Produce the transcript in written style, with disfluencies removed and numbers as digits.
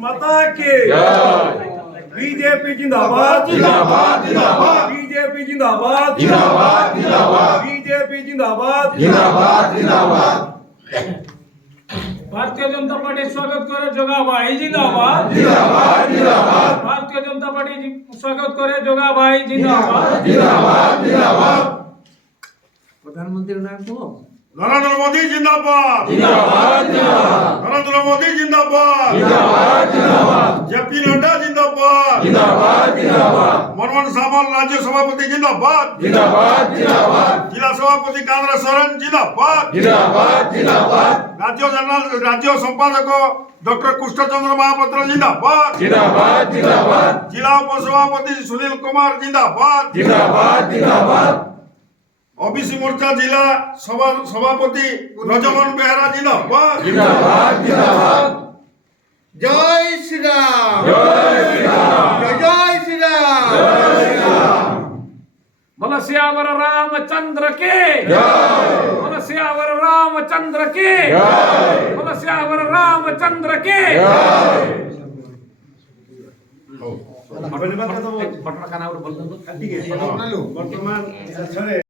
माता की बीजेपी जिंदाबाद जिंदाबाद जिंदाबाद बीजेपी जिंदाबाद जिंदाबाद जिंदाबाद बीजेपी जिंदाबाद जिंदाबाद जिंदाबाद भारतीय जनता पार्टी स्वागत करे जोगाबाई जिंदाबाद जिंदाबाद जिंदाबाद भारतीय जनता पार्टी स्वागत करे जोगाबाई जिंदाबाद जिंदाबाद जिंदाबाद प्रधानमंत्री नाम को नरेंद्र मोदी जिंदाबाद जिंदाबाद जिंदाबाद नरेंद्र मोदी जिंदाबाद जिंदाबाद जिंदाबाद जेपी नड्डा जिंदाबाद जिंदाबाद जिंदाबाद मनमोहन सामल राज्य सभापति जिंदाबाद जिंदाबाद जिंदाबाद जिला सभापति कांद्रा सोरेन जिंदाबाद जिंदाबाद जिंदाबाद राज्य संपादक डॉक्टर कृष्णचंद्र महापात्र जिंदाबाद जिंदाबाद जिंदाबाद जिला उपसभापति सुनील कुमार जिंदाबाद जिंदाबाद जिंदाबाद ओबीसी मोर्चा जिला सभापति रजमन बेहरा जिंदाबाद जिंदाबाद जिंदाबाद जय श्री राम जय श्री राम जय श्री राम बोलो सियावर रामचंद्र के जय बोलो सियावर रामचंद्र के जय बोलो सियावर रामचंद्र के धन्यवाद।